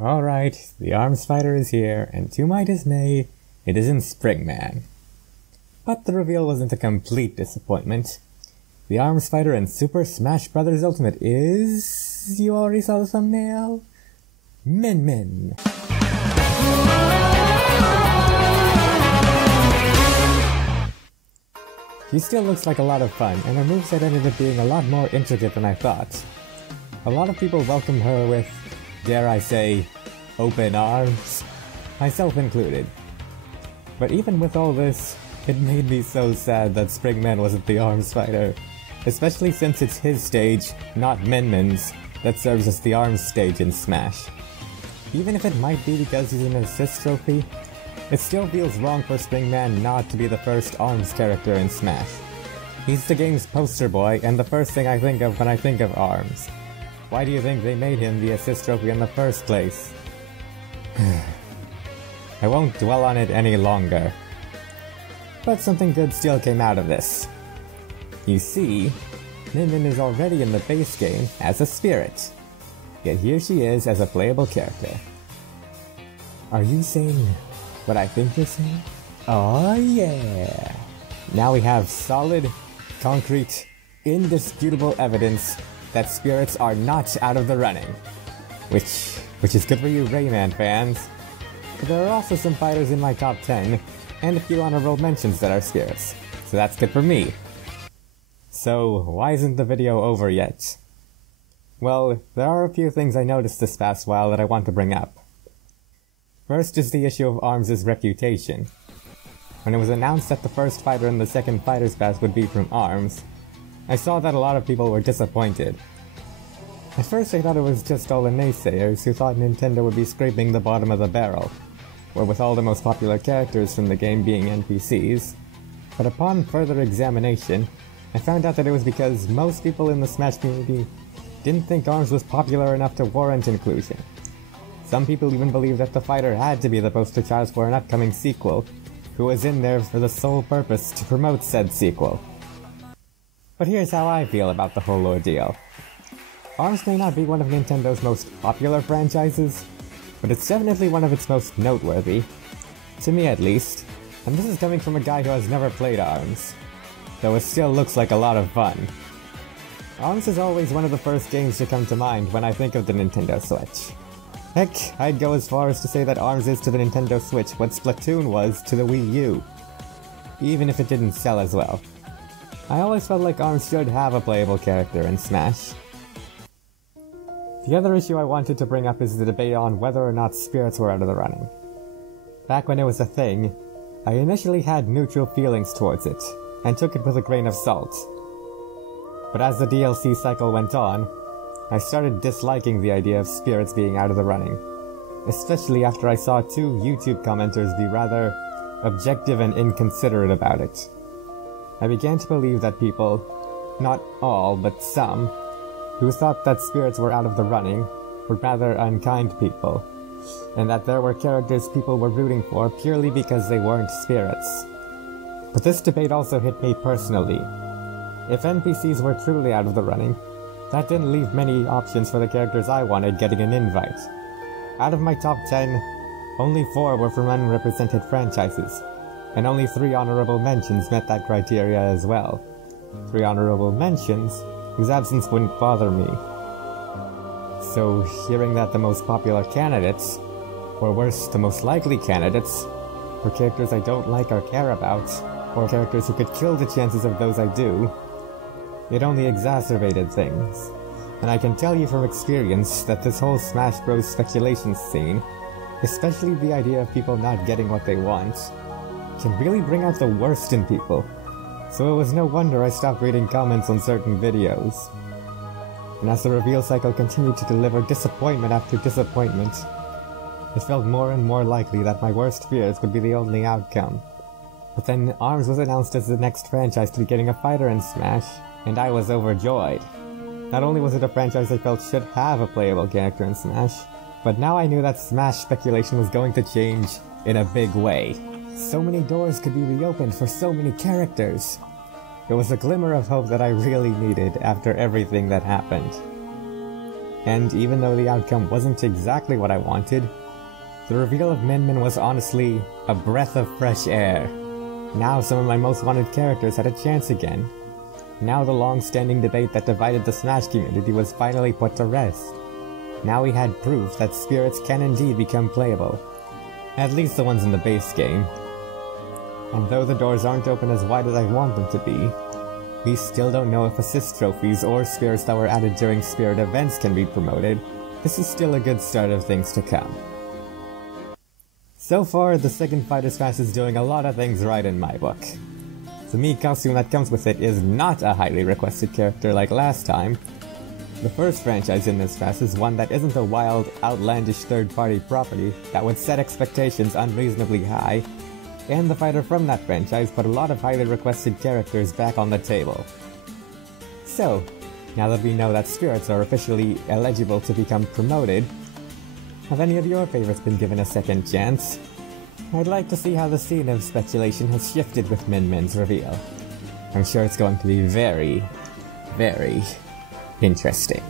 Alright, the Arms Fighter is here, and to my dismay, it isn't Springman. But the reveal wasn't a complete disappointment. The Arms Fighter in Super Smash Bros. Ultimate is... you already saw the thumbnail? Min. He still looks like a lot of fun, and her moveset ended up being a lot more intricate than I thought. A lot of people welcome her with, dare I say, open arms, myself included. But even with all this, it made me so sad that Springman wasn't the Arms Fighter, especially since it's his stage, not Min-Min's, that serves as the Arms stage in Smash. Even if it might be because he's an assist trophy, it still feels wrong for Springman not to be the first Arms character in Smash. He's the game's poster boy, and the first thing I think of when I think of Arms. Why do you think they made him the assist trophy in the first place? I won't dwell on it any longer. But something good still came out of this. You see, Min-Min is already in the base game as a spirit. Yet here she is as a playable character. Are you saying what I think you're saying? Oh yeah! Now we have solid, concrete, indisputable evidence that spirits are not out of the running. Which is good for you Rayman fans. But there are also some fighters in my top 10, and a few honorable mentions that are spirits. So that's good for me. So why isn't the video over yet? Well, there are a few things I noticed this past while that I want to bring up. First is the issue of Arms' reputation. When it was announced that the first fighter in the second Fighter's Pass would be from Arms, I saw that a lot of people were disappointed. At first I thought it was just all the naysayers who thought Nintendo would be scraping the bottom of the barrel, or with all the most popular characters from the game being NPCs, but upon further examination, I found out that it was because most people in the Smash community didn't think Arms was popular enough to warrant inclusion. Some people even believed that the fighter had to be the poster child for an upcoming sequel, who was in there for the sole purpose to promote said sequel. But here's how I feel about the whole ordeal. Arms may not be one of Nintendo's most popular franchises, but it's definitely one of its most noteworthy. To me at least, and this is coming from a guy who has never played Arms, though it still looks like a lot of fun. Arms is always one of the first games to come to mind when I think of the Nintendo Switch. Heck, I'd go as far as to say that Arms is to the Nintendo Switch what Splatoon was to the Wii U, even if it didn't sell as well. I always felt like Arms should have a playable character in Smash. The other issue I wanted to bring up is the debate on whether or not spirits were out of the running. Back when it was a thing, I initially had neutral feelings towards it, and took it with a grain of salt. But as the DLC cycle went on, I started disliking the idea of spirits being out of the running, especially after I saw two YouTube commenters be rather objective and inconsiderate about it. I began to believe that people, not all but some, who thought that spirits were out of the running were rather unkind people, and that there were characters people were rooting for purely because they weren't spirits. But this debate also hit me personally. If NPCs were truly out of the running, that didn't leave many options for the characters I wanted getting an invite. Out of my top 10, only 4 were from unrepresented franchises, and only 3 honorable mentions met that criteria as well. 3 honorable mentions whose absence wouldn't bother me. So hearing that the most popular candidates, or worse, the most likely candidates, were characters I don't like or care about, or characters who could kill the chances of those I do, it only exacerbated things. And I can tell you from experience that this whole Smash Bros. Speculation scene, especially the idea of people not getting what they want, can really bring out the worst in people. So it was no wonder I stopped reading comments on certain videos. And as the reveal cycle continued to deliver disappointment after disappointment, it felt more and more likely that my worst fears would be the only outcome. But then Arms was announced as the next franchise to be getting a fighter in Smash, and I was overjoyed. Not only was it a franchise I felt should have a playable character in Smash, but now I knew that Smash speculation was going to change in a big way. So many doors could be reopened for so many characters. It was a glimmer of hope that I really needed after everything that happened. and even though the outcome wasn't exactly what I wanted, the reveal of Min Min was honestly a breath of fresh air. Now some of my most wanted characters had a chance again. Now the long-standing debate that divided the Smash community was finally put to rest. Now we had proof that spirits can indeed become playable. At least the ones in the base game. And though the doors aren't open as wide as I want them to be, we still don't know if assist trophies or spirits that were added during spirit events can be promoted. This is still a good start of things to come. So far, the second Fighter's Pass is doing a lot of things right in my book. The Mii costume that comes with it is not a highly requested character like last time. The first franchise in this pass is one that isn't a wild, outlandish third-party property that would set expectations unreasonably high, and the fighter from that franchise put a lot of highly requested characters back on the table. So, now that we know that spirits are officially eligible to become promoted, have any of your favorites been given a second chance? I'd like to see how the scene of speculation has shifted with Min Min's reveal. I'm sure it's going to be very, very interesting.